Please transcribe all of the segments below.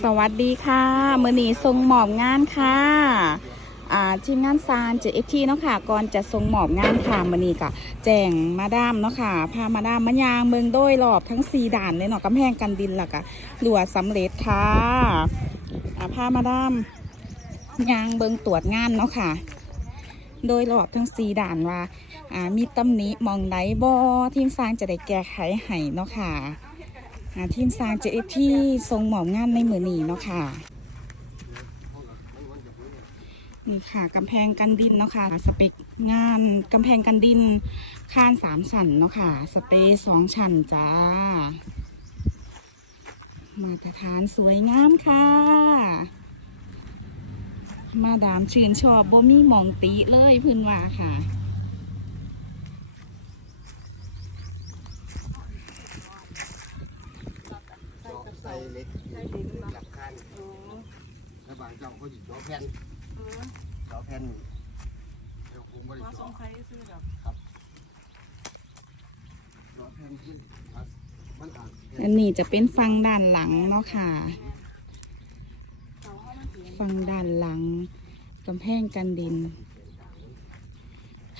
สวัสดีค่ะมือนีทรงหมอบงานค่ะทีมงานซานเจเอทีเนาะค่ะก่อนจะทรงหมอบงานค่ะมือนีกะแจงมาดามเนาะค่ะพามาดามมะยางเมืองโดยรอบทั้งสี่ด่านเลยเนาะกำแพงกันดินและกะหลัวสำเร็จค่ะอ่าพามาดามยางเบิงตรวจงานเนาะค่ะ โดยรอบทั้งสี่ด่านว่ามีตำหนิมองไหนบ่ทีมซานจะได้แก้ไขให้เนาะค่ะ อ่าทีมซานเจเอที่ทรงหมอบงานในมือนีเนาะค่ะ นี่ค่ะกำแพงกันดินเนาะค่ะ สเปกงานกำแพงกันดินคานสามชั้นเนาะค่ะ สเปรย์สองชั้นจ้า มาตรฐานสวยงามค่ะ มาดามชื่นชอบบ่มีหมองตีเลยพื้นว่าค่ะ ใส่เล็กหลับคันแล้วบาง เจ้าเขาหยิบล้อแผ่นล้อแผ่นเดี๋ยวคงไม่ได้ล้อครับล้อแผ่นที่มันอ่านอันนี้จะเป็นฟังด้านหลังเนาะค่ะฟังด้านหลังกำแพงกันดิน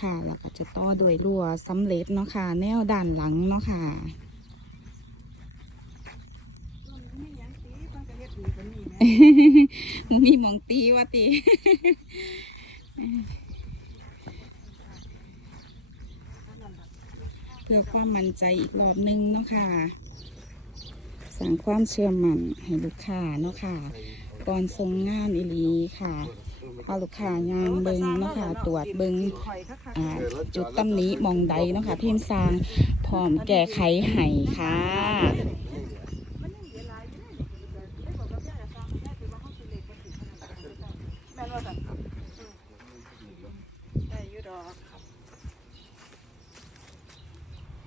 ค่ะแล้วก็จะต่อด้วยรั้วสำเร็จเนาะค่ะ แนวด้านหลังเนาะค่ะมันมีห มีมองตีว่าตีเพื่อความมั่นใจอีกรอบนึงเนาะค่ะสั่งความเชื่อมั่นให้ลูกค้าเนาะค่ะก่อนส่งงานอีลีค่ะพาลูกค้ายางเบิงเนาะค่ะตรวจเบิงจุดตำหนิมองใดเนาะค่ะทีมสร้างพร้อมแก้ไขให้ค่ะ แม่น ว่าสั่นได้อยู่ดอกเ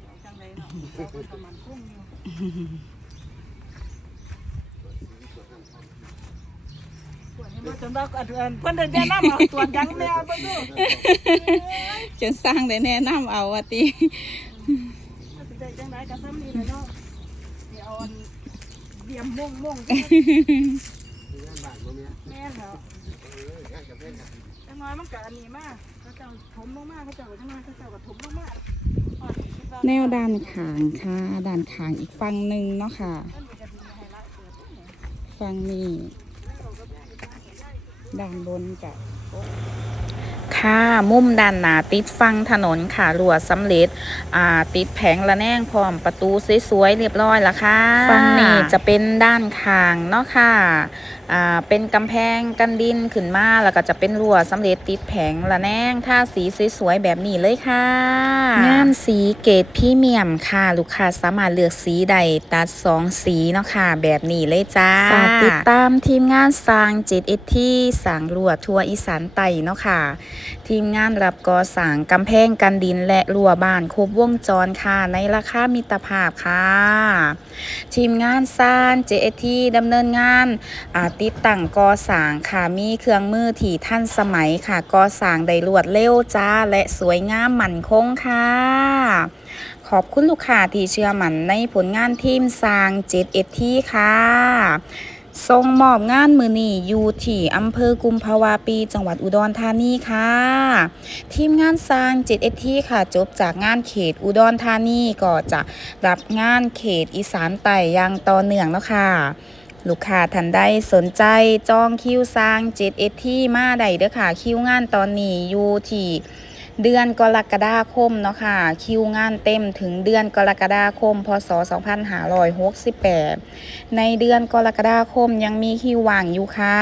อาจังไดเนาะเราก็ทำมันคุ้มอยู่ตรวจให้มาจนว่าอันเอิ้นเพิ่นเดินแนะนำเอาตรวจยังแนวเบิ่งดูจนสร้างได้แนะนำเอาว่าติว่าสิได้จังไดก็ซ้ำนี่แหละเนาะสิเอาอันเบี่ยมม่วงม่วง ที่งานบ้านบ่แม่แม่นเหรอเอองานกับแม่ครับจังน้อยมันก็อันนี้มากเขาเจ้าถมลงมาเขาเจ้าก็จังน้อยเขาเจ้าก็ถมลงมาแนวด้านขางค่ะด้านขางอีกฝั่งหนึ่งเนาะค่ะฝั่งนี้ ด้านบนกับ ค่ะมุมด้านหน้าติดฟังถนนค่ะรั้วสำเร็จอ่าติดแผงละแนงพร้อมประตูสวยๆเรียบร้อยแล้วค่ะฝั่งนี้จะเป็นด้านข้างเนาะค่ะอ่าเป็นกำแพงกันดินขึ้นมาแล้วก็จะเป็นรั้วสำเร็จติดแผงละแนงท่าสีสวยๆแบบนี้เลยค่ะ งานสีเกรดพรีเมียมค่ะ ลูกค้าสามารถเลือกสีใดตัดสองสีเนาะค่ะแบบนี้เลยจ้าฝากติดตามทีมงานสร้างจิตเอที่สร้างรั้วทั่วอีสานไต่เนาะค่ะทีมงานรับก่อสร้างกำแพงกันดินและรั้วบ้านครบวงจรค่ะในราคามิตรภาพค่ะ ทีมงานสร้างเจตีดำเนินงานอาติดตั้งก่อสร้างค่ะมีเครื่องมือที่ท่านสมัยค่ะก่อสร้างได้รวดเร็วจ้าและสวยงามมั่นคงค่ะขอบคุณลูกค้าที่เชื่อมั่นในผลงานทีมสร้างเจตีค่ะ ทรงมอบงานมือนีอยู่ที่อำเภอกุมภาวาปี จังหวัดอุดรธานีค่ะ ทีมงานสร้างจ็ดเอทีค่ะ จบจากงานเขตอุดรธานีก็จะรับงานเขตอีสานใต้อย่างต่อเนื่องแล้วค่ะลูกค้าท่านใดสนใจจองคิวสร้างจ็ดเอทีมาได้เด้อค่ะ คิวงานตอนนี้อยู่ที่ เดือนกรกฎาคมเนาะค่ะ คิวงานเต็มถึงเดือนกรกฎาคม พศ 2568 ในเดือนกรกฎาคมยังมีคิวว่างอยู่ค่ะ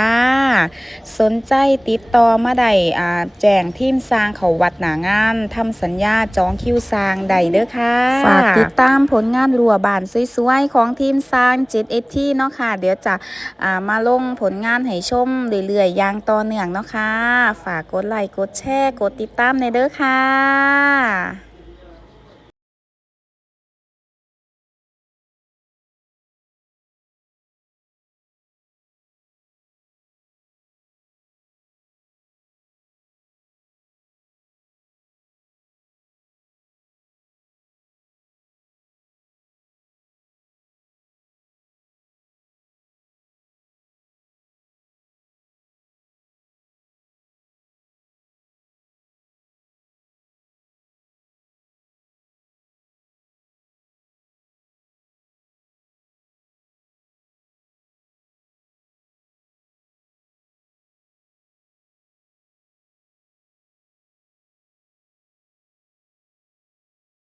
สนใจติดต่อมาได้อ่าแจ้งทีมสร้างเขาวัดหนางานทำสัญญาจองคิวสร้างได้เด้อค่ะ ฝากติดตามผลงานรัวบานสวยๆของทีมสร้างเจ็ดเอทีเนาะค่ะ เดี๋ยวจะอ่ามาลงผลงานให้ชมเรื่อยๆอย่างต่อเนื่องเนาะค่ะ ฝากกดไลค์กดแชร์กดติดตามในเด้ออค่ะ